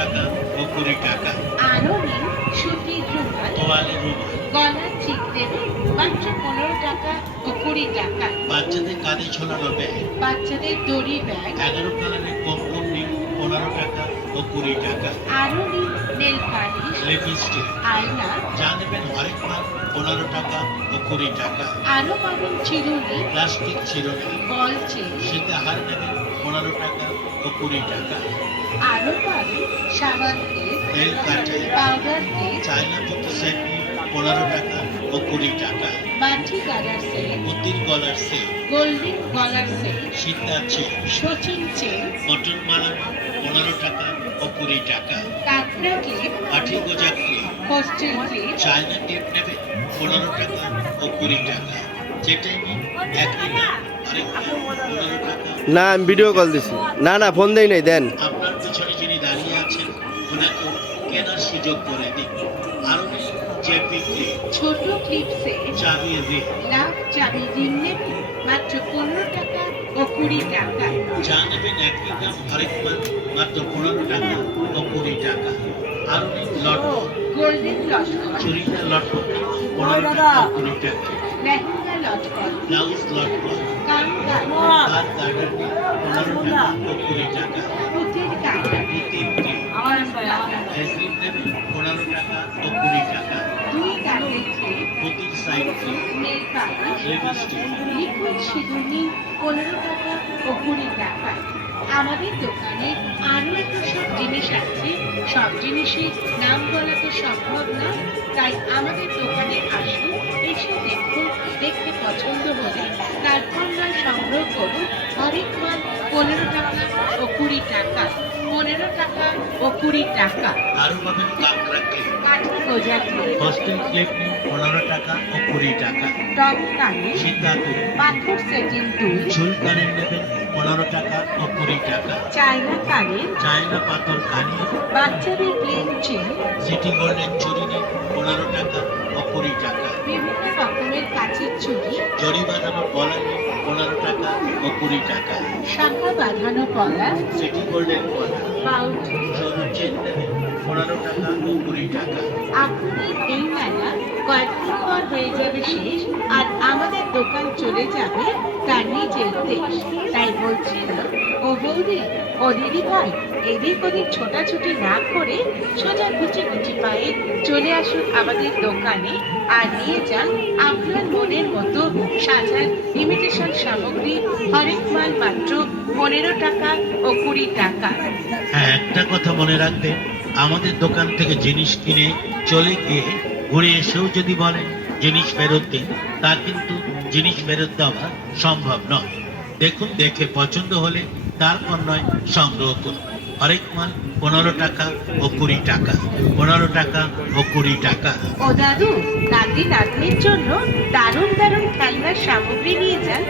টাকা ও 20 টাকা। আরো নিন সুতির রুমাল, তোয়ালে রুমাল। গলার চিক দেবে মাত্র 15 টাকা ও 20 টাকা। বাচ্চাদের কাঁধে ঝোলানো ব্যাগ, বাচ্চাদের দড়ি ব্যাগ, 11 কালারের কম্বল নিন 15 টাকা ও 20 টাকা। আরো নিন নেল পালিশ, লিপস্টিক, আয়না, যা নেবেন হরেক মাল 15 টাকা ও 20 টাকা। আরো পাবেন চিরুনি, প্লাস্টিক চিরুনি, বল চেন, শীতে হার নেবেন 15 টাকা ও 20 টাকা। আরো পাবেন সাবান তেল, নেল কাটার, পাউডার তেল, চায়না জুতো সেট নিন 15 টাকা ও 20 টাকা। বাটি গলার সেট, মতির গলার সেট, গোল্ডেন গলার সেট, সীতার চেন, সচিন চেন, মটন মালা 15 টাকা ও 20 টাকা। কাঁকড়া ক্লিপ, কাঠি গোজা clip, pastel clip, China tape নেবে 15 টাকা ও 20 টাকা। যেটাই নিন একই দাম, আরেক দাম 15 টাকা। না আমি ভিডিও কল দিছি। না না ফোন দেই নাই, দেন। আপনার পিছনে যিনি দাঁড়িয়ে আছেন ওনাকে কেনার সুযোগ করে দিন। আরো নেই চেপি ক্লিপ, ছোট ক্লিপ সেট, চাবি রিং, লাভ চাবি রিং নেবে মাত্র 15 টাকা ও 20 টাকা। যা নেবেন একই দাম, আরেক মাল মাত্র 15 টাকা ও 20 টাকা। আরো নেই লটকন, গোল্ডেন লটকন, চুড়িদার লটকন 15 টাকা ও 20 টাকা। লেহেঙ্গা লটকন, ব্লাউজ লটকন, কানকান, তার গার্ডার নিন 15 টাকা ও 20 টাকা। পুঁতির কাঁটা, পুঁতির ক্লিপ, হেসলিপ নেবেন 15 টাকা ও 20 টাকা। দুই কানের ক্লিপ, পুঁতির side clip, nail polish, lipstick, liquid সিঁদুর নিন 15 টাকা ও 20 টাকা। আমাদের দোকানে আরো এত সব জিনিস আছে, সব জিনিসের নাম বলা তো সম্ভব না, তাই আমাদের দোকানে আসুন, এসে দেখুন, দেখতে পছন্দ হলে তারপর নয় সংগ্রহ করুন। হরেক মাল 15 টাকা ও 20 টাকা, 15 টাকা ও 20 টাকা। আরো পাবেন কাঁকড়া ক্লিপ, কাঠি গোজা ক্লিপ, হোস্টেল ক্লিপ নিন 15 টাকা ও 20 টাকা। টপ কানে, সীতা তুল, পাথর সেটিং টুল, ঝুল কানের নেবেন 15 টাকা ও 20 টাকা। চায়না কানের, চায়না পাথর কানি, বাচ্চাদের প্লেন চেন, সিটি গোল্ডেন চুড়ি নিন 15 টাকা ও 20 টাকা। বিভিন্ন রকমের কাচের চুড়ি, জরি বাঁধানো গলা নিন 15 টাকা ও 20 টাকা। শাখা বাঁধানো পলা, সিটি গোল্ডেন গলা, পাউডার। সরু চেন নেবেন 15 টাকা ও 20 টাকা। আপনাদের এই মেলা কয়েকদিন পর হয়ে যাবে শেষ, আর আমাদের দোকান চলে যাবে তার নিজের দেশ। তাই বলছিলাম, ও বৌদি, ও দিদি ভাই, এদিক ওদিক ছোটাছুটি না করে সোজা কুচি কুচি পায়ে চলে আসুন আমাদের দোকানে, আর নিয়ে যান আপনার মনের মতো সাজার ইমিটেশন সামগ্রী। হরেক মাল মাত্র 15 টাকা ও 20 টাকা। হ্যাঁ, একটা কথা মনে রাখবেন, আমাদের দোকান থেকে জিনিস কিনে চলে গিয়ে ঘুরে এসেও যদি বলেন জিনিস ফেরত দিন, তা কিন্তু জিনিস ফেরত দেওয়া সম্ভব নয়। দেখুন, দেখে পছন্দ হলে তারপর নয় সংগ্রহ করুন। হরেক মাল 15 টাকা ও 20 টাকা, 15 টাকা ও 20 টাকা। ও দাদু, নাতি নাতনির জন্য দারুণ দারুণ খেলনার সামগ্রী নিয়ে যান